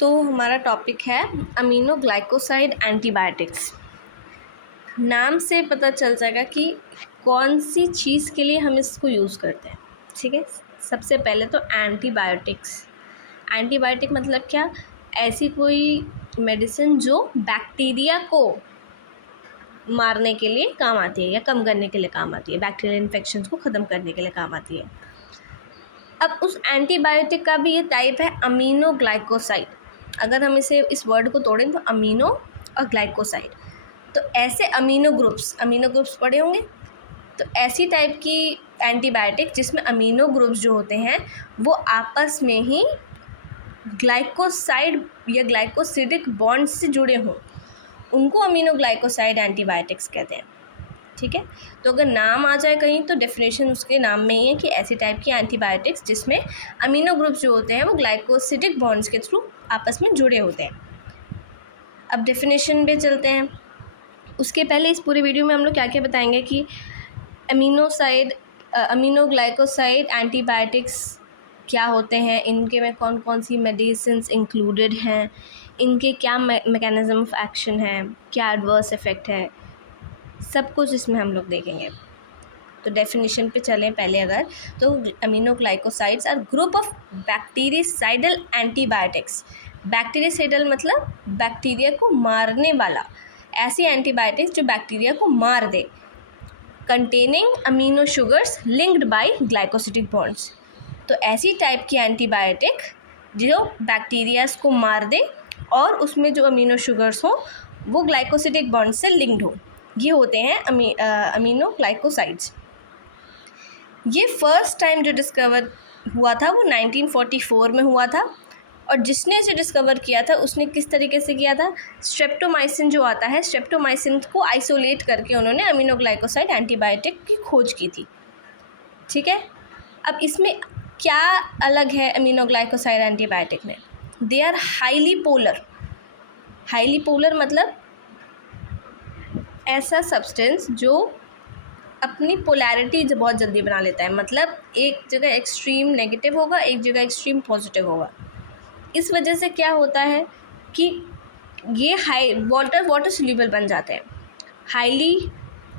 तो हमारा टॉपिक है अमीनोग्लाइकोसाइड एंटीबायोटिक्स। नाम से पता चल जाएगा कि कौन सी चीज़ के लिए हम इसको यूज़ करते हैं। ठीक है, सबसे पहले तो एंटीबायोटिक्स। एंटीबायोटिक मतलब क्या? ऐसी कोई मेडिसिन जो बैक्टीरिया को मारने के लिए काम आती है या कम करने के लिए काम आती है, बैक्टीरियल इन्फेक्शंस को ख़त्म करने के लिए काम आती है। अब उस एंटीबायोटिक का भी ये टाइप है अमीनोग्लाइकोसाइड। अगर हम इस वर्ड को तोड़ें तो अमीनो और ग्लाइकोसाइड, तो ऐसे अमीनो ग्रुप्स पढ़े होंगे। तो ऐसी टाइप की एंटीबायोटिक जिसमें अमीनो ग्रुप्स जो होते हैं वो आपस में ही ग्लाइकोसाइड या ग्लाइकोसिडिक बॉन्ड से जुड़े हों, उनको अमीनोग्लाइकोसाइड एंटीबायोटिक्स कहते हैं। ठीक है, तो अगर नाम आ जाए कहीं तो डेफिनेशन उसके नाम में ही है कि ऐसी टाइप की एंटीबायोटिक्स जिसमें अमीनो ग्रुप्स जो होते हैं वो ग्लाइकोसिडिक बॉन्ड्स के थ्रू आपस में जुड़े होते हैं। अब डेफिनेशन पे चलते हैं। उसके पहले इस पूरे वीडियो में हम लोग क्या क्या बताएंगे कि अमीनोग्लाइकोसाइड एंटीबायोटिक्स क्या होते हैं, इनके में कौन कौन सी मेडिसिन्स इंक्लूडेड हैं, इनके क्या मैकेनिज्म ऑफ एक्शन है, क्या एडवर्स इफ़ेक्ट है, सब कुछ इसमें हम लोग देखेंगे। तो डेफिनेशन पे चलें पहले अगर, तो aminoglycosides are group of bactericidal antibiotics. Bactericidal मतलब बैक्टीरिया को मारने वाला, ऐसी एंटीबायोटिक्स जो बैक्टीरिया को मार दे, containing amino sugars linked by glycosidic bonds. तो ऐसी टाइप की एंटीबायोटिक जो बैक्टीरियाज को मार दे और उसमें जो अमीनो शुगर्स हो वो ग्लाइकोसिडिक बॉन्ड से लिंक्ड हो, ये होते हैं अमीनोग्लाइकोसाइड्स। ये फर्स्ट टाइम जो डिस्कवर हुआ था वो 1944 में हुआ था, और जिसने इसे डिस्कवर किया था उसने किस तरीके से किया था? स्ट्रेप्टोमाइसिन जो आता है, स्ट्रेप्टोमाइसिन को आइसोलेट करके उन्होंने अमीनोग्लाइकोसाइड एंटीबायोटिक की खोज की थी। ठीक है, अब इसमें क्या अलग है अमीनोग्लाइकोसाइड एंटीबायोटिक में? They are highly polar. Highly polar मतलब ऐसा सब्सटेंस जो अपनी पोलैरिटी बहुत जल्दी बना लेता है, मतलब एक जगह एक्सट्रीम नेगेटिव होगा, एक जगह एक्सट्रीम पॉजिटिव होगा। इस वजह से क्या होता है कि ये वाटर सोल्यूबल बन जाते हैं। हाईली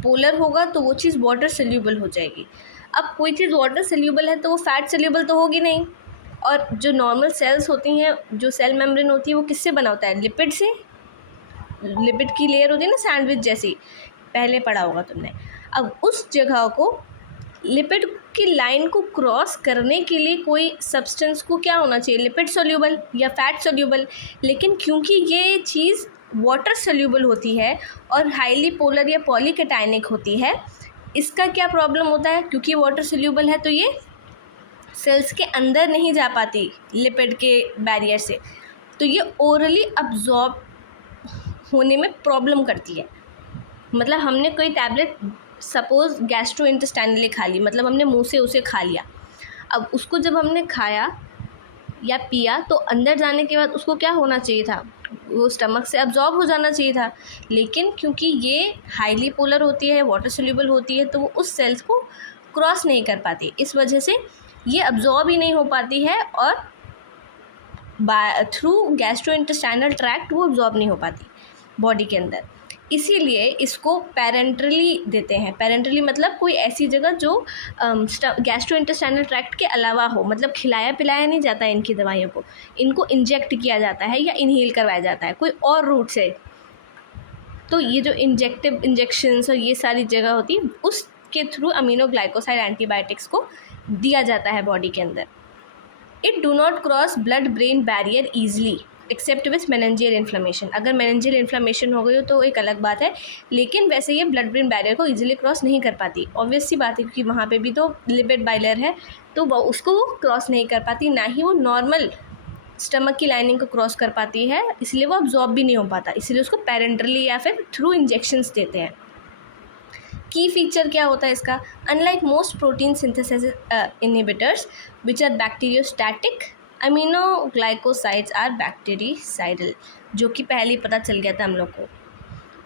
पोलर होगा तो वो चीज़ वाटर सोल्यूबल हो जाएगी। अब कोई चीज़ वाटर सोल्यूबल है तो वो फैट सोल्यूबल तो होगी नहीं, और जो नॉर्मल सेल्स होती हैं, जो सेल मेम्ब्रेन होती है वो किससे बना होता है? लिपिड से। लिपिड की लेयर होती है ना, सैंडविच जैसी, पहले पढ़ा होगा तुमने। अब उस जगह को, लिपिड की लाइन को क्रॉस करने के लिए कोई सब्सटेंस को क्या होना चाहिए? लिपिड सोल्यूबल या फैट सोल्यूबल। लेकिन क्योंकि ये चीज़ वाटर सोल्यूबल होती है और हाईली पोलर या पॉलीकेटायनिक होती है, इसका क्या प्रॉब्लम होता है? क्योंकि वाटर सोल्यूबल है तो ये सेल्स के अंदर नहीं जा पाती लिपिड के बैरियर से, तो ये ओरली अब्जॉर्ब होने में प्रॉब्लम करती है। मतलब हमने कोई टैबलेट सपोज़ गैस्ट्रोइंटेस्टाइनली खा ली, मतलब हमने मुंह से उसे खा लिया। अब उसको जब हमने खाया या पिया तो अंदर जाने के बाद उसको क्या होना चाहिए था? वो स्टमक से अब्जॉर्ब हो जाना चाहिए था, लेकिन क्योंकि ये हाईली पोलर होती है, वाटर सोल्यूबल होती है, तो वो उस सेल्स को क्रॉस नहीं कर पाती। इस वजह से ये अब्जॉर्ब ही नहीं हो पाती है और थ्रू गैस्ट्रोइंटेस्टाइनल ट्रैक्ट वो अब्जॉर्ब नहीं हो पाती बॉडी के अंदर। इसीलिए इसको पैरेंटरली देते हैं। पैरेंटरली मतलब कोई ऐसी जगह जो गैस्ट्रोइंटेस्टाइनल ट्रैक्ट के अलावा हो, मतलब खिलाया पिलाया नहीं जाता है इनकी दवाइयों को, इनको इंजेक्ट किया जाता है या इनहेल करवाया जाता है कोई और रूट से। तो ये जो इंजेक्शंस और ये सारी जगह होती है उसके थ्रू अमीनोग्लाइकोसाइड एंटीबायोटिक्स को दिया जाता है बॉडी के अंदर। It do not cross blood brain barrier easily except with meningeal inflammation. अगर मेनिंजियल इन्फ्लेमेशन हो गई हो तो एक अलग बात है, लेकिन वैसे ये ब्लड ब्रेन बैरियर को इजीली क्रॉस नहीं कर पाती। ऑब्वियस सी बात है, क्योंकि वहाँ पे भी तो लिपिड बाइलेयर है, तो वो उसको क्रॉस नहीं कर पाती, ना ही वो नॉर्मल स्टमक की लाइनिंग को क्रॉस कर पाती है, इसलिए वो अब्जॉर्ब भी नहीं हो पाता, इसलिए उसको पैरेंटरली या फिर थ्रू इंजेक्शंस देते हैं। की फीचर क्या होता है इसका? Unlike most protein synthesis inhibitors which are bacteriostatic, aminoglycosides are bactericidal, जो कि पहले ही पता चल गया था हम लोग को।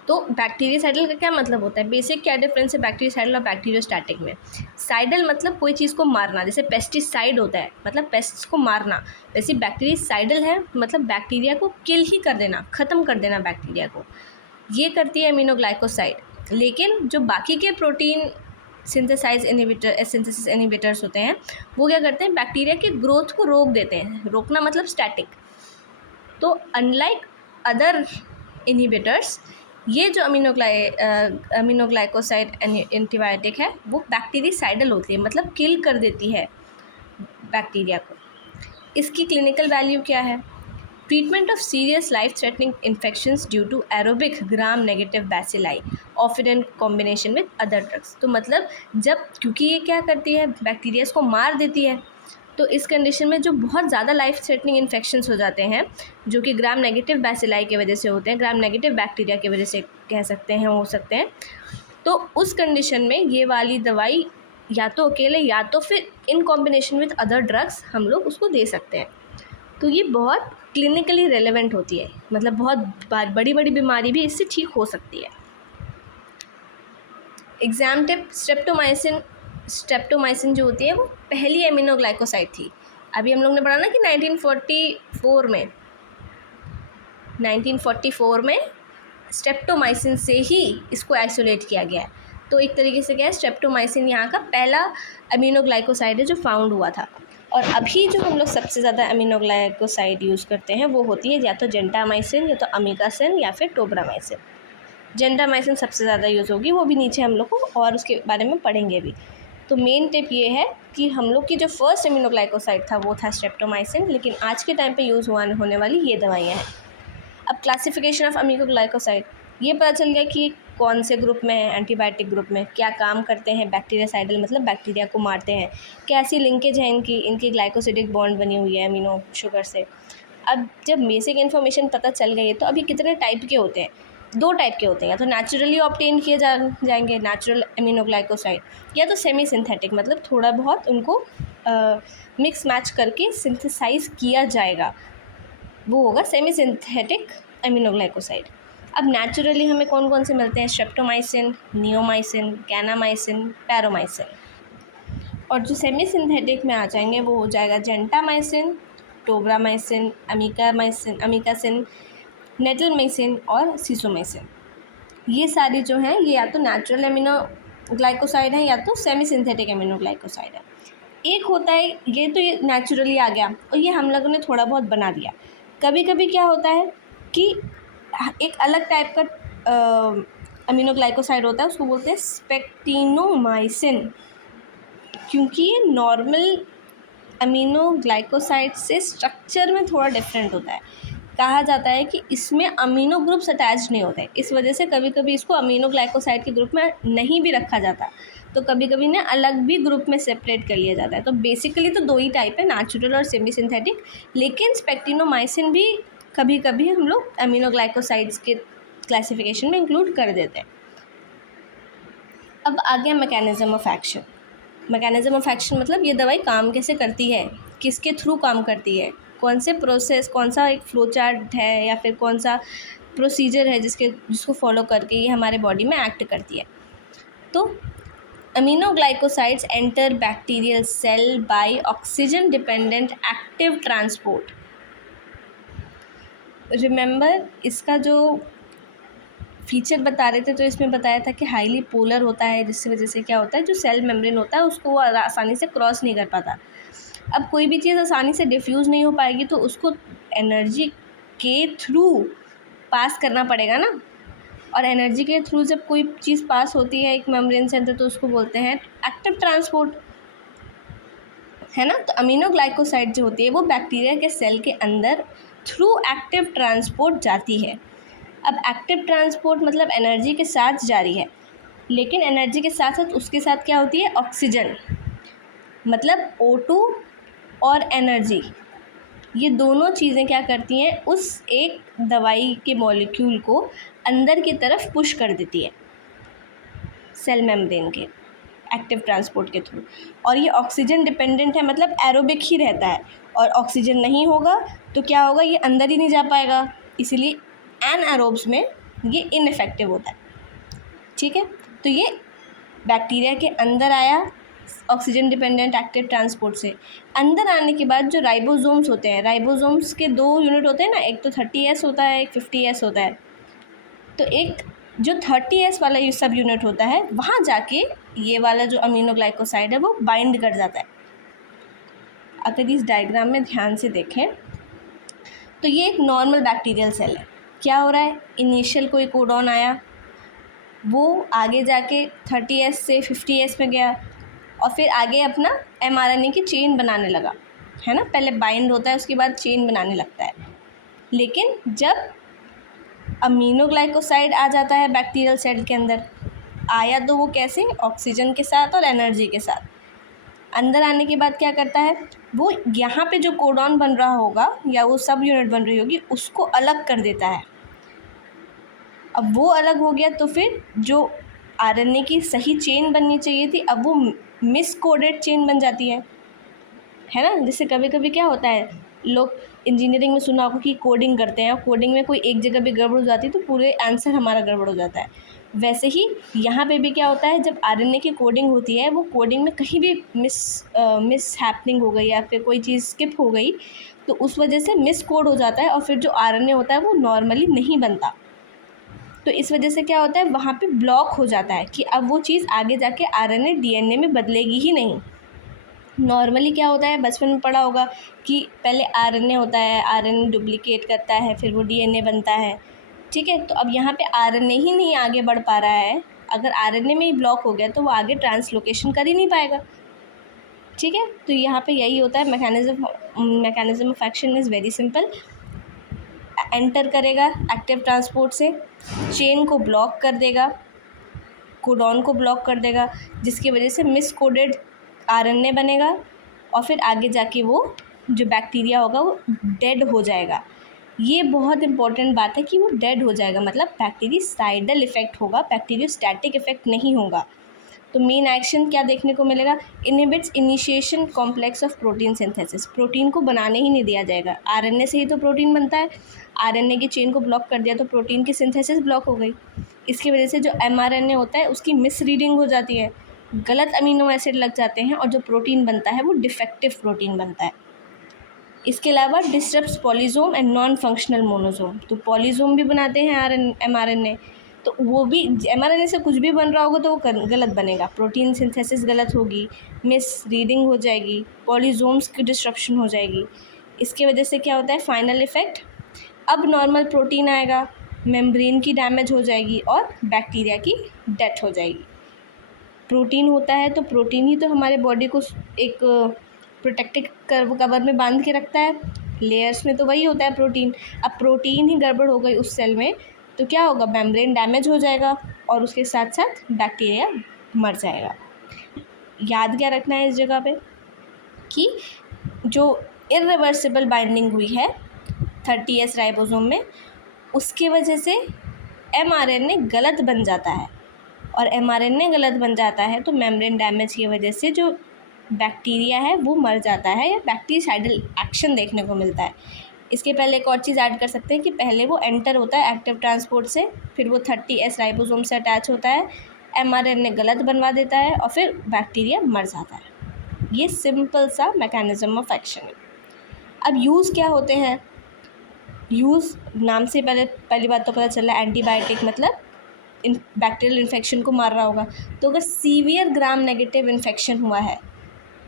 तो बैक्टीरियासाइडल का क्या मतलब होता है, बेसिक क्या डिफरेंस है बैक्टीरियासाइडल और बैक्टीरियोस्टैटिक में। साइडल मतलब कोई चीज़ को मारना, जैसे पेस्टिसाइड होता है मतलब पेस्ट्स को मारना, वैसे बैक्टीरियासाइडल है मतलब बैक्टीरिया को किल ही कर देना, ख़त्म कर देना बैक्टीरिया को, ये करती है अमीनोग्लाइकोसाइड। लेकिन जो बाकी के प्रोटीन सिंथेसिस इनहिबिटर्स होते हैं वो क्या करते हैं, बैक्टीरिया के ग्रोथ को रोक देते हैं, रोकना मतलब स्टैटिक। तो अनलाइक अदर इनहिबिटर्स, ये जो अमीनोग्लाइकोसाइड एंटीबायोटिक है वो बैक्टीरियासाइडल होती है, मतलब किल कर देती है बैक्टीरिया को। इसकी क्लिनिकल वैल्यू क्या है, treatment of serious life threatening infections due to aerobic gram negative bacilli often in combination with other drugs. तो मतलब जब, क्योंकि ये क्या करती है, बैक्टीरियाज को मार देती है, तो इस कंडीशन में जो बहुत ज़्यादा लाइफ थ्रेटनिंग इन्फेक्शंस हो जाते हैं जो कि ग्राम नेगेटिव बैसिलाई की वजह से होते हैं, ग्राम नेगेटिव बैक्टीरिया की वजह से कह सकते हैं, हो सकते हैं, तो उस कंडीशन में ये वाली दवाई या तो अकेले या तो फिर इन कॉम्बिनेशन विद अदर ड्रग्स हम लोग उसको दे सकते हैं। तो ये बहुत क्लिनिकली रेलेवेंट होती है, मतलब बहुत बड़ी बड़ी बीमारी भी इससे ठीक हो सकती है। एग्जाम टिप, स्ट्रेप्टोमाइसिन जो होती है वो पहली एमिनोग्लाइकोसाइड थी। अभी हम लोग ने पढ़ा ना कि 1944 में स्ट्रेप्टोमाइसिन से ही इसको आइसोलेट किया गया है। तो एक तरीके से क्या है, स्ट्रेप्टोमाइसिन यहाँ का पहला एमिनोग्लाइकोसाइड है जो फाउंड हुआ था। और अभी जो हम लोग सबसे ज़्यादा एमिनोग्लाइकोसाइड यूज़ करते हैं वो होती है या तो जेंटामाइसिन या तो अमीकासिन या फिर टोब्रामाइसिन। जेंटामाइसिन सबसे ज़्यादा यूज़ होगी, वो भी नीचे हम लोग को और उसके बारे में पढ़ेंगे भी। तो मेन टिप ये है कि हम लोग की जो फर्स्ट एमिनोग्लाइकोसाइड था वो था स्ट्रेप्टोमाइसिन, लेकिन आज के टाइम पे यूज़ होने वाली ये दवाइयाँ हैं। अब क्लासिफिकेशन ऑफ अमीनोग्लाइकोसाइड, ये पता चल गया कि कौन से ग्रुप में है, एंटीबायोटिक ग्रुप में, क्या काम करते हैं, बैक्टीरियासाइडल मतलब बैक्टीरिया को मारते हैं, कैसी लिंकेज है इनकी ग्लाइकोसिडिक बॉन्ड बनी हुई है अमीनो शुगर से। अब जब बेसिक इन्फॉर्मेशन पता चल गई है तो अभी कितने टाइप के होते हैं, 2 टाइप के होते हैं, या तो नेचुरली ऑब्टेन किए जाएंगे नेचुरल एमिनोग्लाइकोसाइड, या तो सेमी सिंथेटिक मतलब थोड़ा बहुत उनको मिक्स मैच करके सिंथेसाइज किया जाएगा, वो होगा सेमी सिंथेटिक एमिनोग्लाइकोसाइड। अब नेचुरली हमें कौन कौन से मिलते हैं, स्ट्रेप्टोमाइसिन, नियोमाइसिन, कैनामाइसिन, पैरोमाइसिन। और जो सेमी सिंथेटिक में आ जाएंगे वो हो जाएगा जेंटामाइसिन, टोब्रामाइसिन, अमीकासिन, नेटलमाइसिन और सीसोमाइसिन। ये सारी जो हैं ये या तो नेचुरल एमिनोग्लाइकोसाइड है या तो सेमी सिंथेटिक एमिनोग्लाइकोसाइड है। एक होता है ये तो ये नेचुरली आ गया और ये हम लोगों ने थोड़ा बहुत बना दिया। कभी कभी क्या होता है कि एक अलग टाइप का अमीनोग्लाइकोसाइड होता है, उसको बोलते हैं स्पेक्टिनोमाइसिन, क्योंकि ये नॉर्मल अमीनोग्लाइकोसाइड से स्ट्रक्चर में थोड़ा डिफरेंट होता है। कहा जाता है कि इसमें अमीनो ग्रुप्स अटैच नहीं होते, इस वजह से कभी कभी इसको अमीनोग्लाइकोसाइड के ग्रुप में नहीं भी रखा जाता, तो कभी कभी ना अलग भी ग्रुप में सेपरेट कर लिया जाता है। तो बेसिकली तो 2 ही टाइप है, नेचुरल और सेमी सिंथेटिक, लेकिन स्पेक्टिनोमाइसिन भी कभी कभी हम लोग अमीनोग्लाइकोसाइड्स के क्लासिफिकेशन में इंक्लूड कर देते हैं। अब आ गया mechanism of action. Mechanism of action मतलब ये दवाई काम कैसे करती है, किसके थ्रू काम करती है, कौन से प्रोसेस, कौन सा एक फ्लो चार्ट है या फिर कौन सा प्रोसीजर है जिसको फॉलो करके ये हमारे बॉडी में एक्ट करती है। तो aminoglycosides enter bacterial cell by oxygen dependent active transport. Remember इसका जो फीचर बता रहे थे तो इसमें बताया था कि हाईली पोलर होता है, जिसकी वजह से क्या होता है, जो सेल मेम्ब्रेन होता है उसको वो आसानी से क्रॉस नहीं कर पाता। अब कोई भी चीज़ आसानी से डिफ्यूज़ नहीं हो पाएगी तो उसको एनर्जी के थ्रू पास करना पड़ेगा ना, और एनर्जी के थ्रू जब कोई चीज़ पास होती है एक मेम्ब्रेन से अंदर तो उसको बोलते हैं एक्टिव ट्रांसपोर्ट, है ना। तो अमीनोग्लाइकोसाइड जो होती है वो बैक्टीरिया के सेल के अंदर थ्रू एक्टिव ट्रांसपोर्ट जाती है। अब एक्टिव ट्रांसपोर्ट मतलब एनर्जी के साथ जारी है, लेकिन एनर्जी के साथ साथ उसके साथ क्या होती है, ऑक्सीजन, मतलब O2 और एनर्जी, ये दोनों चीज़ें क्या करती हैं, उस एक दवाई के मॉलिक्यूल को अंदर की तरफ पुश कर देती है सेल मेम्ब्रेन के एक्टिव ट्रांसपोर्ट के थ्रू। और ये ऑक्सीजन डिपेंडेंट है, मतलब एरोबिक ही रहता है, और ऑक्सीजन नहीं होगा तो क्या होगा, ये अंदर ही नहीं जा पाएगा। इसीलिए एनएरोब्स में ये इनफेक्टिव होता है। ठीक है, तो ये बैक्टीरिया के अंदर आया ऑक्सीजन डिपेंडेंट एक्टिव ट्रांसपोर्ट से। अंदर आने के बाद जो राइबोसोम्स होते हैं, राइबोसोम्स के 2 यूनिट होते हैं ना, एक तो 30S होता है, एक 50S होता है। तो एक जो 30S वाला ये सब यूनिट होता है, वहाँ जाके ये वाला जो अमीनोग्लाइकोसाइड है वो बाइंड कर जाता है। अगर इस डायग्राम में ध्यान से देखें तो ये एक नॉर्मल बैक्टीरियल सेल है। क्या हो रहा है, इनिशियल कोई कोडॉन आया, वो आगे जाके 30S से 50S में गया और फिर आगे अपना mRNA की चेन बनाने लगा, है ना। पहले बाइंड होता है, उसके बाद चेन बनाने लगता है। लेकिन जब अमीनोग्लाइकोसाइड आ जाता है बैक्टीरियल सेल के अंदर, आया तो वो कैसे, ऑक्सीजन के साथ और एनर्जी के साथ। अंदर आने के बाद क्या करता है, वो यहाँ पे जो कोडॉन बन रहा होगा या वो सब यूनिट बन रही होगी, उसको अलग कर देता है। अब वो अलग हो गया तो फिर जो आरएनए की सही चेन बननी चाहिए थी, अब वो मिसकोडेड चेन बन जाती है ना। जैसे कभी कभी क्या होता है, लोग इंजीनियरिंग में सुना होगा कि कोडिंग करते हैं और कोडिंग में कोई एक जगह भी गड़बड़ हो जाती है तो पूरे आंसर हमारा गड़बड़ हो जाता है। वैसे ही यहाँ पे भी क्या होता है, जब आरएनए की कोडिंग होती है, वो कोडिंग में कहीं भी मिस हैपनिंग हो गई या फिर कोई चीज़ स्किप हो गई तो उस वजह से मिस कोड हो जाता है और फिर जो आरएनए होता है वो नॉर्मली नहीं बनता। तो इस वजह से क्या होता है, वहाँ पे ब्लॉक हो जाता है कि अब वो चीज़ आगे जाके आरएनए डीएनए में बदलेगी ही नहीं। नॉर्मली क्या होता है, बचपन में पढ़ा होगा कि पहले आरएनए होता है, आरएनए डुप्लीकेट करता है, फिर वो डीएनए बनता है। ठीक है, तो अब यहाँ पे आरएनए ही नहीं आगे बढ़ पा रहा है। अगर आरएनए में ही ब्लॉक हो गया तो वो आगे ट्रांसलोकेशन कर ही नहीं पाएगा। ठीक है, तो यहाँ पे यही होता है, mechanism of action is very simple. Enter करेगा एक्टिव ट्रांसपोर्ट से, चेन को ब्लॉक कर देगा, कोडॉन को ब्लॉक कर देगा, जिसकी वजह से मिस कोडेड आरएनए बनेगा और फिर आगे जाके वो जो बैक्टीरिया होगा वो डेड हो जाएगा। ये बहुत इंपॉर्टेंट बात है कि वो डेड हो जाएगा, मतलब बैक्टीरियासाइडल इफेक्ट होगा, बैक्टीरियोस्टैटिक इफेक्ट नहीं होगा। तो मेन एक्शन क्या देखने को मिलेगा, inhibits initiation complex of protein synthesis. Protein को बनाने ही नहीं दिया जाएगा, आरएनए से ही तो प्रोटीन बनता है। आरएनए की चेन को ब्लॉक कर दिया तो प्रोटीन की सिंथेसिस ब्लॉक हो गई। इसकी वजह से जो एमआरएनए होता है उसकी मिस रीडिंग हो जाती है, गलत अमीनो एसिड लग जाते हैं और जो प्रोटीन बनता है वो डिफेक्टिव प्रोटीन बनता है। इसके अलावा डिस्टर्ब्स पॉलीजोम एंड नॉन फंक्शनल मोनोजोम। तो पॉलीजोम भी बनाते हैं एमआरएनए, तो वो भी एमआरएनए से कुछ भी बन रहा होगा तो वो गलत बनेगा, प्रोटीन सिंथेसिस गलत होगी, मिस रीडिंग हो जाएगी, पॉलीजोम्स की डिस्ट्रप्शन हो जाएगी। इसके वजह से क्या होता है, फाइनल इफेक्ट, अब नॉर्मल प्रोटीन आएगा, मेम्ब्रेन की डैमेज हो जाएगी और बैक्टीरिया की डेथ हो जाएगी। प्रोटीन होता है तो प्रोटीन ही तो हमारे बॉडी को एक प्रोटेक्टिव कवर में बांध के रखता है, लेयर्स में तो वही होता है प्रोटीन। अब प्रोटीन ही गड़बड़ हो गई उस सेल में तो क्या होगा, मेम्ब्रेन डैमेज हो जाएगा और उसके साथ साथ बैक्टीरिया मर जाएगा। याद क्या रखना है इस जगह पे कि जो इरिवर्सिबल बाइंडिंग हुई है 30S राइबोसोम में, उसकी वजह से एमआरएनए गलत बन जाता है और एमआरएनए गलत बन जाता है तो मेम्ब्रेन डैमेज की वजह से जो बैक्टीरिया है वो मर जाता है या बैक्टीरियासाइडल एक्शन देखने को मिलता है। इसके पहले एक और चीज़ ऐड कर सकते हैं कि पहले वो एंटर होता है एक्टिव ट्रांसपोर्ट से, फिर वो 30S राइबोसोम से अटैच होता है, एमआरएनए गलत बनवा देता है और फिर बैक्टीरिया मर जाता है। ये सिंपल सा मैकेनिज्म ऑफ एक्शन है। अब यूज़ क्या होते हैं, यूज़ नाम से पहली बात तो पता चला, एंटीबायोटिक मतलब बैक्टीरियल इन्फेक्शन को मार रहा होगा। तो अगर सीवियर ग्राम नेगेटिव इन्फेक्शन हुआ है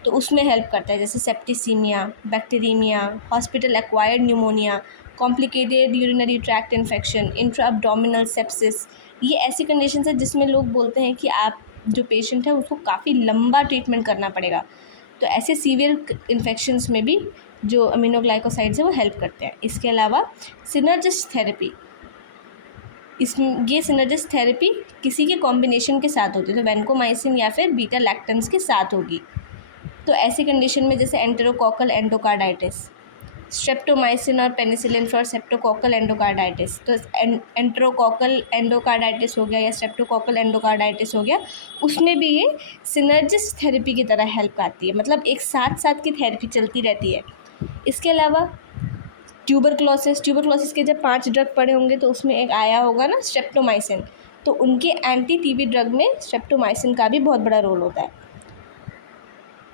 तो उसमें हेल्प करता है, जैसे septicaemia, bacteraemia, hospital acquired pneumonia, complicated urinary tract infection, intra abdominal sepsis. ये ऐसी कंडीशन है जिसमें लोग बोलते हैं कि आप जो पेशेंट है उसको काफ़ी लंबा ट्रीटमेंट करना पड़ेगा। तो ऐसे सीवियर इन्फेक्शंस में भी जो अमीनोग्लाइकोसाइड्स है वो हेल्प करते हैं। इसके अलावा सिनर्जिस्ट थेरेपी, ये सिनर्जिस्ट थेरेपी किसी के कॉम्बिनेशन के साथ होती है, तो वैनकोमाइसिन या फिर बीटा लैक्टम्स के साथ होगी। तो ऐसी कंडीशन में जैसे एंटेरोकोकल एंडोकार्डाइटिस, स्ट्रेप्टोमाइसिन और पेनिसिलिन फॉर सेप्टोकोकल एंडोकार्डाइटिस। तो एंटेरोकोकल एंडोकार्डाइटिस हो गया या स्ट्रेप्टोकोकल एंडोकार्डाइटिस हो गया, उसमें भी ये सिनर्जिस्ट थेरेपी की तरह हेल्प आती है, मतलब एक साथ साथ की थेरेपी चलती रहती है। इसके अलावा ट्यूबरक्लोसिस के जब 5 ड्रग पड़े होंगे तो उसमें एक आया होगा ना स्ट्रेप्टोमाइसिन, तो उनके एंटी टीबी ड्रग में स्ट्रेप्टोमाइसिन का भी बहुत बड़ा रोल होता है।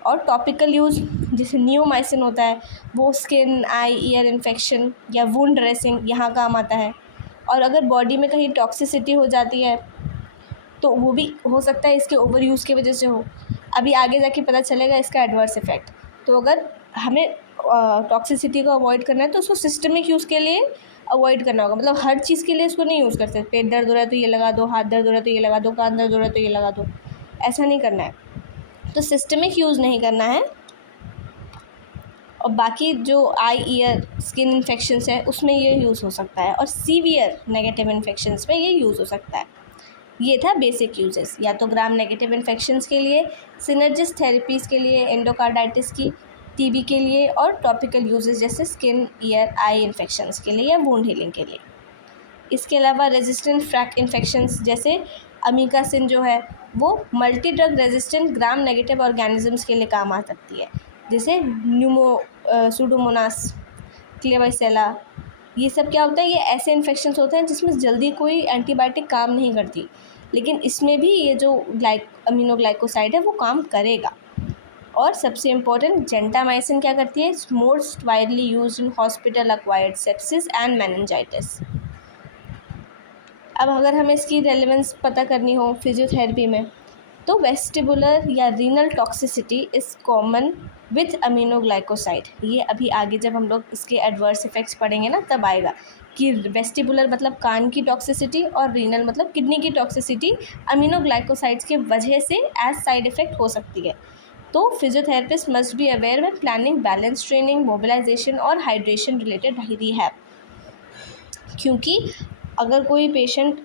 और टॉपिकल यूज़ जैसे नियोमाइसिन होता है, वो स्किन, आई, ईयर इन्फेक्शन या वुंड ड्रेसिंग यहाँ काम आता है। और अगर बॉडी में कहीं टॉक्सिसिटी हो जाती है तो वो भी हो सकता है इसके ओवर यूज़ की वजह से हो। अभी आगे जाके पता चलेगा इसका एडवर्स इफ़ेक्ट। तो अगर हमें टॉक्सिसिटी को अवॉइड करना है तो उसको सिस्टमिक यूज़ के लिए अवॉइड करना होगा, मतलब हर चीज़ के लिए इसको नहीं यूज़ कर सकते। पेट दर्द हो रहा है तो ये लगा दो, हाथ दर्द हो रहा है तो ये लगा दो, कान दर्द हो रहा है तो ये लगा दो, ऐसा नहीं करना है। तो सिस्टमिक यूज़ नहीं करना है। और बाकी जो आई, ईयर, स्किन इन्फेक्शंस है उसमें ये यूज़ हो सकता है, और सीवियर नेगेटिव इन्फेक्शंस में ये यूज़ हो सकता है। ये था बेसिक यूजेस, या तो ग्राम नेगेटिव इन्फेक्शंस के लिए, सिनर्जिस्ट थेरेपीज़ के लिए, एंडोकार्डाइटिस की, टीबी के लिए, और टॉपिकल यूजेस जैसे स्किन, ईयर, आई इन्फेक्शंस के लिए या वुंड हीलिंग के लिए। इसके अलावा रेजिस्टेंट फ्रैक इन्फेक्शंस जैसे अमीकासिन जो है वो multi drug resistant gram negative organisms के लिए काम आ सकती है, जैसे सूडोमोनास, क्लेबाइसेला। ये सब क्या होता है, ये ऐसे इन्फेक्शंस होते हैं जिसमें जल्दी कोई एंटीबायोटिक काम नहीं करती, लेकिन इसमें भी ये जो अमीनोग्लाइकोसाइड है वो काम करेगा। और सबसे इम्पोर्टेंट, जेंटामाइसिन क्या करती है, most widely used in hospital acquired sepsis and meningitis. अब अगर हमें इसकी रेलेवेंस पता करनी हो फिजियोथेरेपी में, तो वेस्टिबुलर या renal toxicity is common with aminoglycoside. ये अभी आगे जब हम लोग इसके एडवर्स इफ़ेक्ट्स पढ़ेंगे ना तब आएगा कि वेस्टिबुलर मतलब कान की टॉक्सिसिटी और रीनल मतलब किडनी की टॉक्सिसिटी अमीनोग्लाइकोसाइड्स के वजह से एज साइड इफ़ेक्ट हो सकती है। तो physiotherapist must be aware when planning balance training, mobilisation और हाइड्रेशन रिलेटेड रिहैब। क्योंकि अगर कोई पेशेंट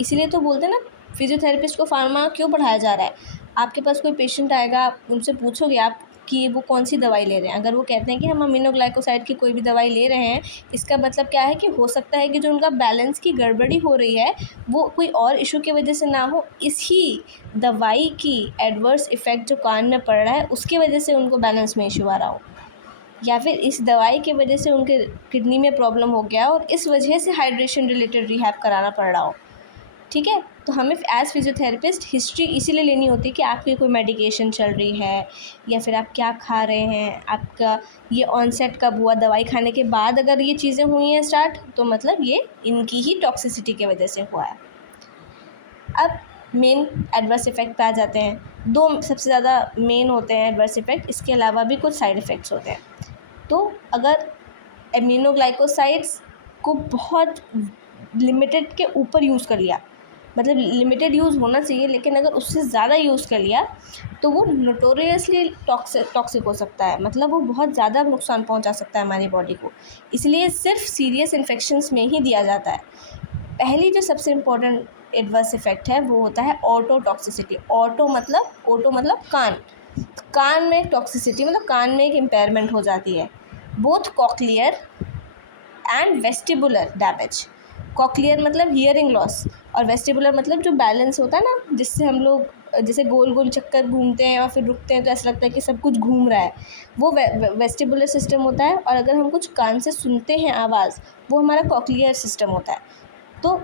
इसीलिए तो बोलते हैं ना फिजियोथेरेपिस्ट को फार्मा क्यों पढ़ाया जा रहा है। आपके पास कोई पेशेंट आएगा, आप उनसे पूछोगे आप कि वो कौन सी दवाई ले रहे हैं, अगर वो कहते हैं कि हम अमीनोग्लाइकोसाइड की कोई भी दवाई ले रहे हैं, इसका मतलब क्या है कि हो सकता है कि जो उनका बैलेंस की गड़बड़ी हो रही है वो कोई और इशू की वजह से ना हो, इसी दवाई की एडवर्स इफ़ेक्ट जो कान में पड़ रहा है उसकी वजह से उनको बैलेंस में इशू आ रहा हो, या फिर इस दवाई की वजह से उनके किडनी में प्रॉब्लम हो गया और इस वजह से हाइड्रेशन रिलेटेड रिहैब कराना पड़ रहा हो। ठीक है, तो हमें एज फिजियोथेरेपिस्ट हिस्ट्री इसीलिए लेनी होती है कि आपकी कोई मेडिकेशन चल रही है या फिर आप क्या खा रहे हैं, आपका ये ऑनसेट कब हुआ, दवाई खाने के बाद अगर ये चीज़ें हुई हैं स्टार्ट तो मतलब ये इनकी ही टॉक्सिसिटी की वजह से हुआ है। अब मेन एडवर्स इफ़ेक्ट पे आ जाते हैं। दो सबसे ज़्यादा मेन होते हैं एडवर्स इफ़ेक्ट, इसके अलावा भी कुछ साइड इफ़ेक्ट्स होते हैं। तो अगर एमिनोग्लाइकोसाइड्स को बहुत लिमिटेड के ऊपर यूज़ कर लिया, मतलब लिमिटेड यूज़ होना चाहिए, लेकिन अगर उससे ज़्यादा यूज़ कर लिया तो वो नोटोरियसली टॉक्सिक हो सकता है, मतलब वो बहुत ज़्यादा नुकसान पहुंचा सकता है हमारी बॉडी को। इसलिए सिर्फ सीरियस इन्फेक्शंस में ही दिया जाता है। पहली जो सबसे इम्पोर्टेंट एडवर्स इफ़ेक्ट है वो होता है ऑटोटॉक्सिसिटी। ऑटो मतलब कान में टॉक्सिसिटी मतलब कान में एक इम्पेयरमेंट हो जाती है। Both cochlear and vestibular damage. Cochlear मतलब हियरिंग लॉस और वेस्टिबुलर मतलब जो बैलेंस होता है ना, जिससे हम लोग जैसे गोल गोल चक्कर घूमते हैं और फिर रुकते हैं तो ऐसा लगता है कि सब कुछ घूम रहा है, वो वेस्टिबुलर सिस्टम होता है। और अगर हम कुछ कान से सुनते हैं आवाज़, वो हमारा कॉक्लियर सिस्टम होता है। तो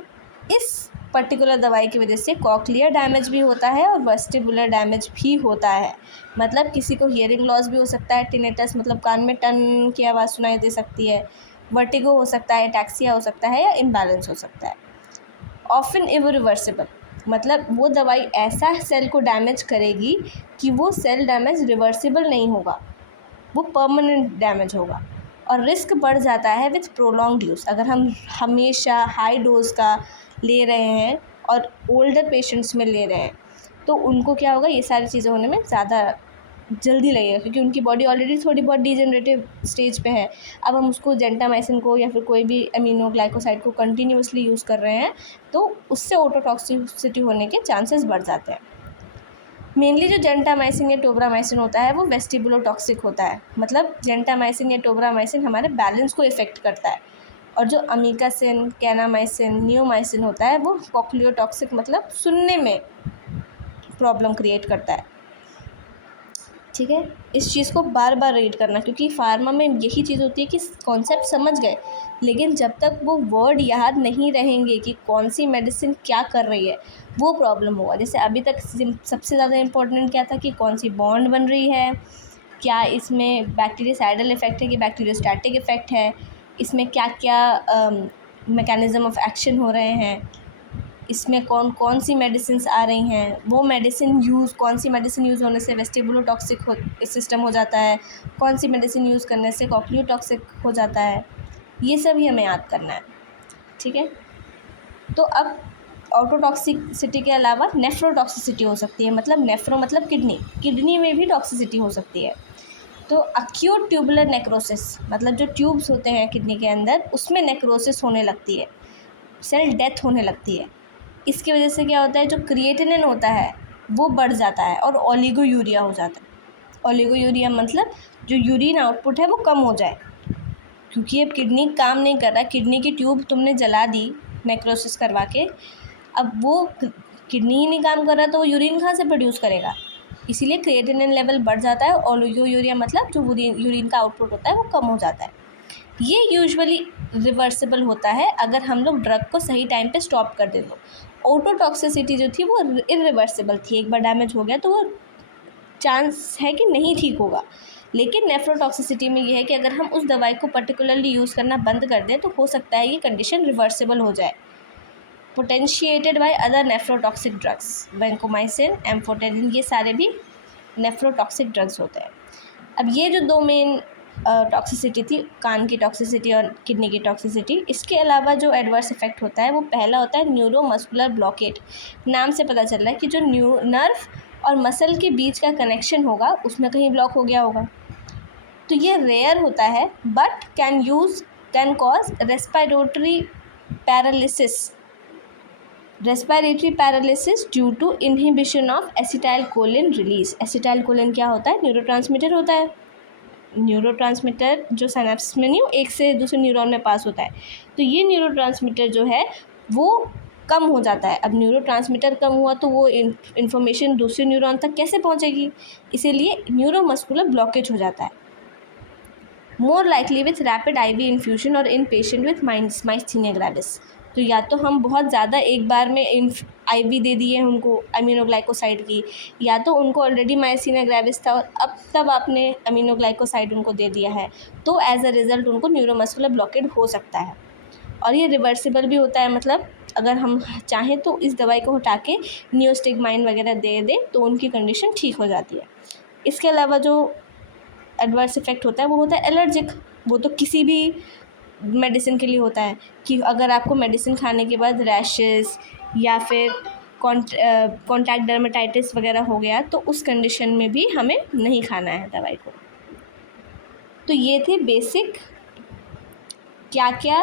इस पर्टिकुलर दवाई की वजह से कॉक्लियर डैमेज भी होता है और वेस्टिबुलर डैमेज भी होता है। मतलब किसी को हियरिंग लॉस भी हो सकता है, टिनेटस मतलब कान में टन की आवाज़ सुनाई दे सकती है, वर्टिगो हो सकता है, टैक्सिया हो सकता है या इम्बैलेंस हो सकता है। ऑफन इरिवर्सिबल मतलब वो दवाई ऐसा सेल को डैमेज करेगी कि वो सेल डैमेज रिवर्सिबल नहीं होगा, वो परमानेंट डैमेज होगा। और रिस्क बढ़ जाता है विथ प्रोलॉन्ग्ड यूज़। अगर हम हमेशा हाई डोज का ले रहे हैं और ओल्डर पेशेंट्स में ले रहे हैं तो उनको क्या होगा, ये सारी चीज़ें होने में ज़्यादा जल्दी लगेगा, क्योंकि उनकी बॉडी ऑलरेडी थोड़ी बहुत डिजेनरेटिव स्टेज पे है। अब हम उसको जेंटामाइसिन को या फिर कोई भी अमीनोग्लाइकोसाइड को कंटिन्यूसली यूज़ कर रहे हैं तो उससे ऑटोटॉक्सिसिटी होने के चांसेस बढ़ जाते हैं। मेनली जो जेंटामाइसिन या टोब्रामाइसिन होता है वो वेस्टिबुलोटॉक्सिक होता है, मतलब जेंटामाइसिन या टोब्रामाइसिन हमारे बैलेंस को इफ़ेक्ट करता है। और जो अमीकासिन, कैनामाइसिन, नियोमाइसिन होता है वो कॉक्लियोटॉक्सिक मतलब सुनने में प्रॉब्लम क्रिएट करता है। ठीक है, इस चीज़ को बार बार रीड करना, क्योंकि फार्मा में यही चीज़ होती है कि कॉन्सेप्ट समझ गए, लेकिन जब तक वो वर्ड याद नहीं रहेंगे कि कौन सी मेडिसिन क्या कर रही है, वो प्रॉब्लम होगा। जैसे अभी तक सबसे ज़्यादा इम्पोर्टेंट क्या था कि कौन सी बॉन्ड बन रही है, क्या इसमें बैक्टीरियासाइडल इफ़ेक्ट है कि बैक्टीरियोस्टैटिक इफ़ेक्ट है, इसमें क्या क्या मैकेनिज़्म ऑफ एक्शन हो रहे हैं, इसमें कौन कौन सी मेडिसिन्स आ रही हैं, वो मेडिसिन कौन सी मेडिसिन यूज़ होने से वेस्टिबुलोटॉक्सिक सिस्टम हो जाता है, कौन सी मेडिसिन यूज़ करने से कॉक्लियोटॉक्सिक हो जाता है, ये सब ही हमें याद करना है। ठीक है, तो अब ऑटोटॉक्सिसिटी के अलावा नेफ्रोटॉक्सिसिटी हो सकती है। मतलब नेफ्रो मतलब किडनी में भी टॉक्सिसिटी हो सकती है। तो अक्यूट ट्यूबुलर नेक्रोसिस मतलब जो ट्यूब्स होते हैं किडनी के अंदर, उसमें नेक्रोसिस होने लगती है, सेल डेथ होने लगती है। इसकी वजह से क्या होता है, जो क्रिएटिनिन होता है वो बढ़ जाता है और ओलिगोयूरिया हो जाता है। ओलिगोयूरिया मतलब जो यूरिन आउटपुट है वो कम हो जाए, क्योंकि अब किडनी काम नहीं कर रहा, किडनी की ट्यूब तुमने जला दी नेक्रोसिस करवा के, अब वो किडनी ही नहीं काम कर रहा तो वो यूरिन कहाँ से प्रोड्यूस करेगा, इसीलिए क्रिएटिनिन लेवल बढ़ जाता है। ओलिगोयूरिया मतलब जो यूरिन का आउटपुट होता है वो कम हो जाता है। ये यूजुअली रिवर्सिबल होता है अगर हम लोग ड्रग को सही टाइम पे स्टॉप कर दें तो। ऑटोटॉक्सिसिटी जो थी वो इरिवर्सिबल थी, एक बार डैमेज हो गया तो वो चांस है कि नहीं ठीक होगा। लेकिन नेफ्रोटॉक्सिसिटी में ये है कि अगर हम उस दवाई को पर्टिकुलरली यूज़ करना बंद कर दें तो हो सकता है ये कंडीशन रिवर्सिबल हो जाए। Potentiated by other nephrotoxic drugs, vancomycin, amphotericin, ये सारे भी नेफ्रोटॉक्सिक ड्रग्स होते हैं। अब ये जो दो मेन टॉक्सिसिटी थी, कान की टॉक्सिसिटी और किडनी की टॉक्सिसिटी, इसके अलावा जो एडवर्स इफेक्ट होता है वो पहला होता है न्यूरोमस्कुलर ब्लॉकेट। नाम से पता चल रहा है कि जो नर्व और मसल के बीच का कनेक्शन होगा उसमें कहीं ब्लॉक हो गया होगा। तो ये रेयर होता है but can cause respiratory paralysis due to inhibition of acetylcholine release. Acetylcholine क्या होता है, न्यूरोट्रांसमीटर होता है। न्यूरोट्रांसमीटर जो सिनेप्स में नहीं, एक से दूसरे न्यूरॉन में पास होता है। तो ये न्यूरोट्रांसमीटर जो है वो कम हो जाता है। अब न्यूरोट्रांसमीटर कम हुआ तो वो इन्फॉर्मेशन दूसरे न्यूरॉन तक कैसे पहुंचेगी, इसीलिए न्यूरोमस्कुलर ब्लॉकेज हो जाता है। More likely with rapid IV infusion और इन पेशेंट विथ माइस्थीनिया ग्रेविस। तो या तो हम बहुत ज़्यादा एक बार में आईवी दे दिए उनको अमीनोग्लाइकोसाइड की, या तो उनको ऑलरेडी माइस्थीनिया ग्रेविस था और अब तब आपने अमीनोग्लाइकोसाइड उनको दे दिया है, तो एज अ रिज़ल्ट उनको न्यूरोमस्कुलर ब्लॉकेड हो सकता है। और ये रिवर्सिबल भी होता है, मतलब अगर हम चाहें तो इस दवाई को हटा के नियोस्टिगमाइन वगैरह दे दें तो उनकी कंडीशन ठीक हो जाती है। इसके अलावा जो एडवर्स इफेक्ट होता है वो होता है एलर्जिक। वो तो किसी भी मेडिसिन के लिए होता है कि अगर आपको मेडिसिन खाने के बाद रैशेस या फिर कॉन्टैक्ट डर्मेटाइटिस वगैरह हो गया तो उस कंडीशन में भी हमें नहीं खाना है दवाई को। तो ये थे बेसिक क्या क्या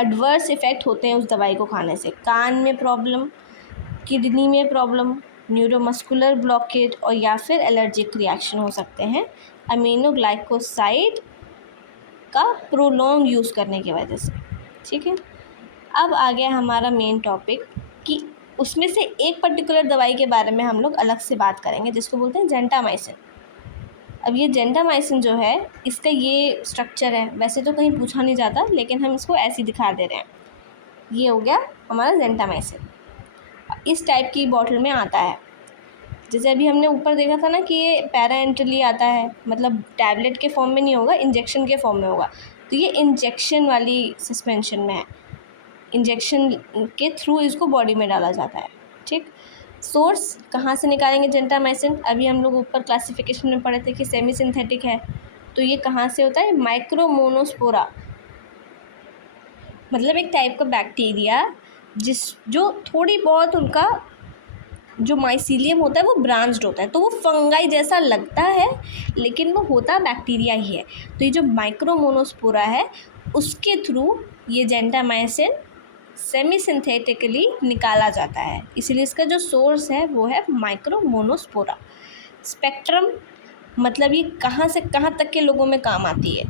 एडवर्स इफ़ेक्ट होते हैं उस दवाई को खाने से। कान में प्रॉब्लम, किडनी में प्रॉब्लम, न्यूरोमस्कुलर ब्लॉकेज और या फिर एलर्जिक रिएक्शन हो सकते हैं अमीनोग्लाइकोसाइड का प्रोलॉन्ग यूज़ करने की वजह से। ठीक है, अब आ गया हमारा मेन टॉपिक कि उसमें से एक पर्टिकुलर दवाई के बारे में हम लोग अलग से बात करेंगे जिसको बोलते हैं जेंटामाइसिन। अब ये जेंटामाइसिन जो है इसका ये स्ट्रक्चर है, वैसे तो कहीं पूछा नहीं जाता लेकिन हम इसको ऐसे ही दिखा दे रहे हैं। ये हो गया हमारा जेंटामाइसिन, इस टाइप की बॉटल में आता है। जैसे अभी हमने ऊपर देखा था ना कि ये पैरा एंटरली आता है, मतलब टैबलेट के फॉर्म में नहीं होगा, इंजेक्शन के फॉर्म में होगा। तो ये इंजेक्शन वाली सस्पेंशन में है, इंजेक्शन के थ्रू इसको बॉडी में डाला जाता है। ठीक, सोर्स कहाँ से निकालेंगे जेंटामाइसिन, अभी हम लोग ऊपर क्लासिफिकेशन में पढ़े थे कि सेमी सिंथेटिक है। तो ये कहाँ से होता है, माइक्रोमोनोस्पोरा, मतलब एक टाइप का बैक्टीरिया जो थोड़ी बहुत उनका जो माइसीलियम होता है वो ब्रांच्ड होता है, तो वो फंगाई जैसा लगता है लेकिन वो होता बैक्टीरिया ही है। तो ये जो माइक्रोमोनोस्पोरा है उसके थ्रू ये जेंटामाइसिन सेमी सिंथेटिकली निकाला जाता है, इसीलिए इसका जो सोर्स है वो है माइक्रोमोनोस्पोरा। स्पेक्ट्रम मतलब ये कहाँ से कहाँ तक के लोगों में काम आती है,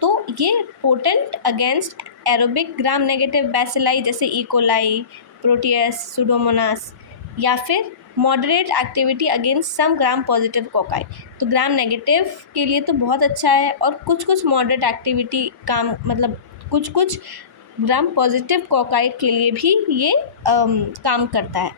तो ये potent against aerobic gram negative bacilli जैसे इकोलाई, प्रोटियस, सुडोमोनास या फिर moderate activity against some gram positive cocci, तो ग्राम नेगेटिव के लिए तो बहुत अच्छा है, और कुछ कुछ मॉडरेट एक्टिविटी काम मतलब कुछ कुछ ग्राम पॉजिटिव कोकाई के लिए भी ये काम करता है।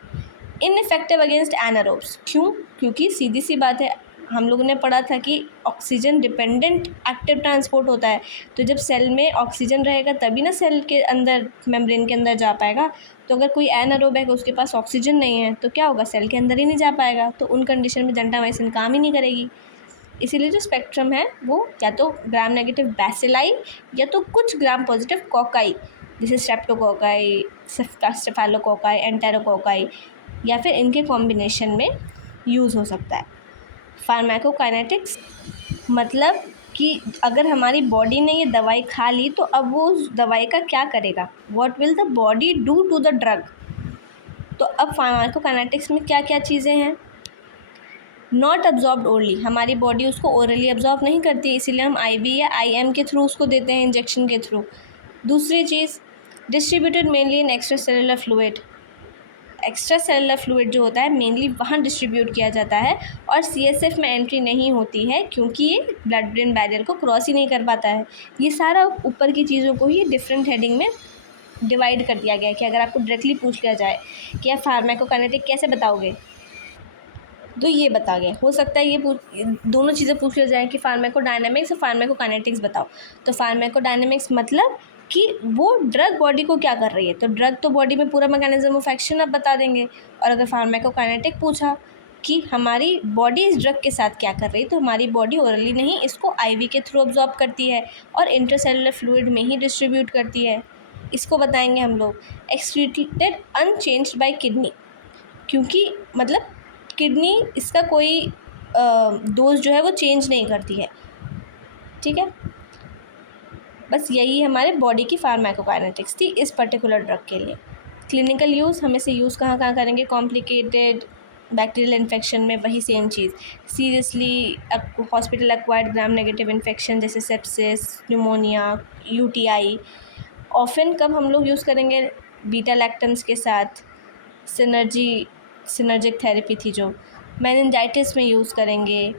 इनइफेक्टिव अगेंस्ट एनारोब्स, क्यों? क्योंकि सीधी सी बात है, हम लोगों ने पढ़ा था कि ऑक्सीजन डिपेंडेंट एक्टिव ट्रांसपोर्ट होता है, तो जब सेल में ऑक्सीजन रहेगा तभी ना सेल के अंदर मेम्ब्रेन के अंदर जा पाएगा। तो अगर कोई एनारोब है, उसके पास ऑक्सीजन नहीं है, तो क्या होगा? सेल के अंदर ही नहीं जा पाएगा, तो उन कंडीशन में जेंटामाइसिन काम ही नहीं करेगी। इसीलिए जो स्पेक्ट्रम है वो या तो ग्राम नेगेटिव बैसिलाई या तो कुछ ग्राम पॉजिटिव कोकाई, जैसे स्ट्रेप्टोकोकाई, स्टेफाइलोकोकाई, एंटेरोकोकाई, या फिर इनके कॉम्बिनेशन में यूज़ हो सकता है। फार्माकोकाइनेटिक्स मतलब कि अगर हमारी बॉडी ने ये दवाई खा ली तो अब वो उस दवाई का क्या करेगा, what will the body do to the drug. तो अब फार्माकोकाइनेटिक्स में क्या क्या चीज़ें हैं? नॉट अब्जॉर्ब्ड ओरली, हमारी बॉडी उसको ओरली अब्जॉर्ब नहीं करती, इसीलिए हम IV या IM के थ्रू उसको देते हैं, इंजेक्शन के थ्रू। दूसरी चीज़, distributed mainly in extra cellular fluid, extra cellular fluid जो होता है मेनली वहाँ डिस्ट्रीब्यूट किया जाता है, और CSF में एंट्री नहीं होती है क्योंकि ये ब्लड ब्रेन बैरियर को क्रॉस ही नहीं कर पाता है। ये सारा ऊपर की चीज़ों को ही डिफरेंट हेडिंग में डिवाइड कर दिया गया है कि अगर आपको डायरेक्टली पूछ लिया जाए कि आप फार्माकोकाइनेटिक कैसे बताओगे, तो ये बता गए। हो सकता है ये दोनों चीज़ें पूछ लिया जाए कि फार्माकोडायनामिक्स और फार्माकोकाइनेटिक्स बताओ। तो फार्माकोडायनामिक्स मतलब कि वो ड्रग बॉडी को क्या कर रही है, तो ड्रग तो बॉडी में पूरा मैकेनिज्म ऑफ एक्शन आप बता देंगे। और अगर फार्माकोकाइनेटिक पूछा कि हमारी बॉडी इस ड्रग के साथ क्या कर रही है, तो हमारी बॉडी ओरली नहीं, इसको IV के थ्रू अब्जॉर्ब करती है और इंटरसेलुलर फ्लूइड में ही डिस्ट्रीब्यूट करती है, इसको बताएंगे हम लोग। एक्सक्रीटेड अनचेंज्ड बाय किडनी, क्योंकि मतलब किडनी इसका कोई डोज जो है वो चेंज नहीं करती है, ठीक है। बस यही हमारे बॉडी की फार्माकोकाइनेटिक्स थी इस पर्टिकुलर ड्रग के लिए। क्लिनिकल यूज़, हम इसे यूज़ कहाँ कहाँ करेंगे? कॉम्प्लिकेटेड बैक्टीरियल इन्फेक्शन में वही सेम चीज़, seriously hospital acquired gram negative infection जैसे सेप्सिस, न्यूमोनिया, UTI। ऑफन कब हम लोग यूज़ करेंगे? बीटा लैक्टम्स के साथ, सिनर्जिक थेरेपी थी जो, मेनिंजाइटिस में यूज़ करेंगे,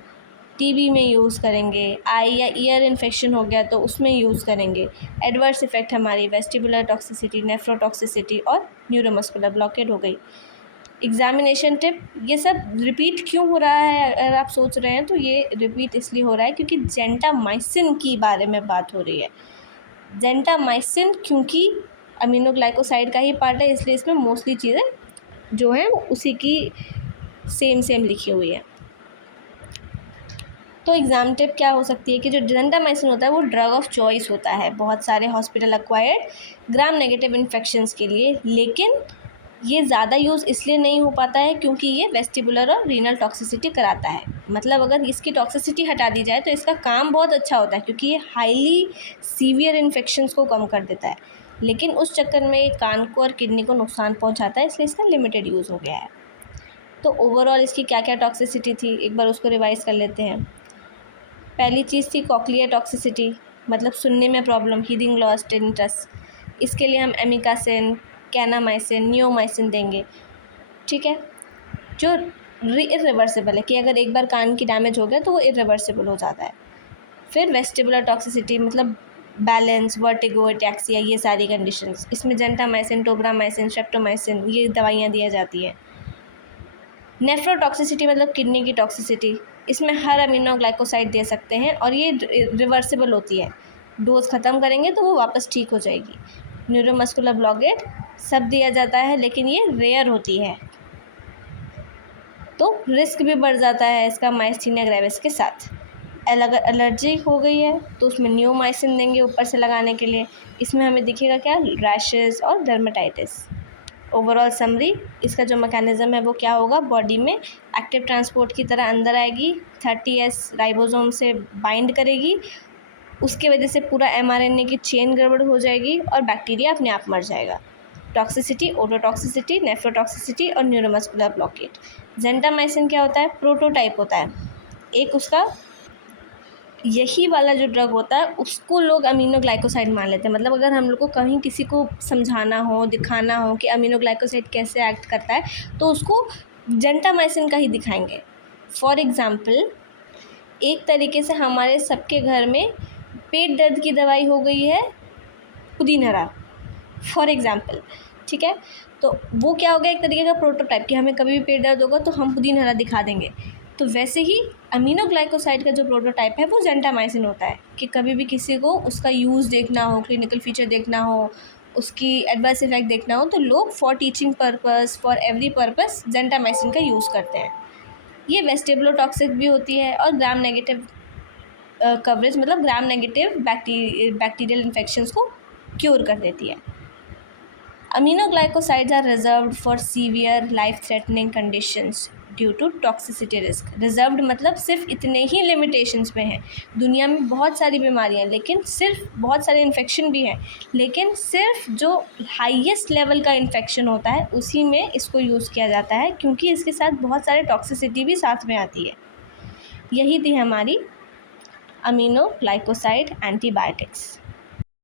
TB में यूज़ करेंगे, आई या ईयर इन्फेक्शन हो गया तो उसमें यूज़ करेंगे। एडवर्स इफेक्ट हमारी वेस्टिबुलर टॉक्सिसिटी, नेफ्रोटॉक्सिसिटी और न्यूरोमस्कुलर ब्लॉकेड हो गई। एग्जामिनेशन टिप, ये सब रिपीट क्यों हो रहा है अगर आप सोच रहे हैं, तो ये रिपीट इसलिए हो रहा है क्योंकि जेंटामाइसिन की बारे में बात हो रही है। जेंटामाइसिन क्योंकि अमीनोग्लाइकोसाइड का ही पार्ट है, इसलिए इसमें मोस्टली चीज़ें जो हैं वो उसी की सेम लिखी हुई है। तो एग्ज़ाम टिप क्या हो सकती है कि जो जेंटामाइसिन होता है वो ड्रग ऑफ चॉइस होता है बहुत सारे hospital acquired gram negative infections के लिए, लेकिन ये ज़्यादा यूज़ इसलिए नहीं हो पाता है क्योंकि ये वेस्टिबुलर और रीनल टॉक्सिसिटी कराता है। मतलब अगर इसकी टॉक्सिसिटी हटा दी जाए तो इसका काम बहुत अच्छा होता है क्योंकि ये हाईली सीवियर इन्फेक्शंस को कम कर देता है, लेकिन उस चक्कर में कान को और किडनी को नुकसान पहुंचाता है, इसलिए इसका लिमिटेड यूज़ हो गया है। तो ओवरऑल इसकी क्या क्या टॉक्सिसिटी थी एक बार उसको रिवाइज़ कर लेते हैं। पहली चीज़ थी कॉक्लियर टॉक्सिसिटी, मतलब सुनने में प्रॉब्लम, हीरिंग लॉस, टिनिटस। इसके लिए हम एमिकासिन, कैनामाइसिन, नियोमाइसिन देंगे, ठीक है, जो इरिवर्सिबल है कि अगर एक बार कान की डैमेज हो गया तो वो इरिवर्सिबल हो जाता है। फिर वेस्टिबुलर टॉक्सिसिटी मतलब बैलेंस, वर्टिगो, एटैक्सिया, ये सारी कंडीशंस, इसमें जेंटामाइसिन, टोब्रामाइसिन, स्ट्रेप्टोमाइसिन ये दवाइयाँ दी जाती हैं। नेफ्रोटॉक्सिसिटी मतलब किडनी की टॉक्सिसिटी, इसमें हर अमीनोग्लाइकोसाइड दे सकते हैं और ये रिवर्सिबल होती है, डोज ख़त्म करेंगे तो वो वापस ठीक हो जाएगी। न्यूरोमस्कुलर ब्लॉकेट सब दिया जाता है लेकिन ये रेयर होती है, तो रिस्क भी बढ़ जाता है इसका माइस्थीनिया ग्रेविस के साथ। अगर एलर्जी हो गई है तो उसमें नियोमाइसिन देंगे ऊपर से लगाने के लिए, इसमें हमें दिखेगा क्या? रैशेस और डर्मेटाइटिस। ओवरऑल समरी, इसका जो मैकेनिज़्म है वो क्या होगा? बॉडी में एक्टिव ट्रांसपोर्ट की तरह अंदर आएगी, 30S राइबोसोम से बाइंड करेगी, उसके वजह से पूरा mRNA की चेन गड़बड़ हो जाएगी और बैक्टीरिया अपने आप मर जाएगा। टॉक्सिसिटी, ओटोटॉक्सिसिटी, नेफ्रोटॉक्सिसिटी और न्यूरोमस्कुलर ब्लॉकेट। जेंटामाइसिन क्या होता है? प्रोटोटाइप होता है, एक उसका यही वाला जो ड्रग होता है उसको लोग अमीनोग्लाइकोसाइड मान लेते हैं। मतलब अगर हम लोग को कहीं किसी को समझाना हो, दिखाना हो कि अमीनोग्लाइकोसाइड कैसे एक्ट करता है, तो उसको जेंटामाइसिन का ही दिखाएंगे। फॉर एग्ज़ाम्पल, एक तरीके से हमारे सबके घर में पेट दर्द की दवाई हो गई है पुदीना हरा, फॉर एग्ज़ाम्पल, ठीक है। तो वो क्या हो गया, एक तरीके का प्रोटोटाइप कि हमें कभी भी पेट दर्द होगा तो हम पुदीना हरा दिखा देंगे। तो वैसे ही अमीनोग्लाइकोसाइड का जो प्रोटोटाइप है वो जेंटामाइसिन होता है कि कभी भी किसी को उसका यूज़ देखना हो, क्लिनिकल फीचर देखना हो, उसकी एडवर्स इफेक्ट देखना हो, तो लोग for teaching purpose, for every purpose gentamicin का यूज़ करते हैं। ये वेस्टिबुलोटॉक्सिक भी होती है और ग्राम नेगेटिव कवरेज, मतलब ग्राम नेगेटिव बैक्टीरियल इन्फेक्शंस को क्योर कर देती है। Aminoglycosides are reserved for severe life-threatening conditions due to toxicity risk. Reserved मतलब सिर्फ इतने ही limitations में हैं। दुनिया में बहुत सारी बीमारियाँ, लेकिन सिर्फ बहुत सारे इन्फेक्शन भी हैं, लेकिन सिर्फ जो हाईएस्ट लेवल का इन्फेक्शन होता है उसी में इसको यूज़ किया जाता है, क्योंकि इसके साथ बहुत सारे टॉक्सिसिटी भी साथ में आती है। यही थी हमारी अमीनोग्लाइकोसाइड एंटीबायोटिक्स।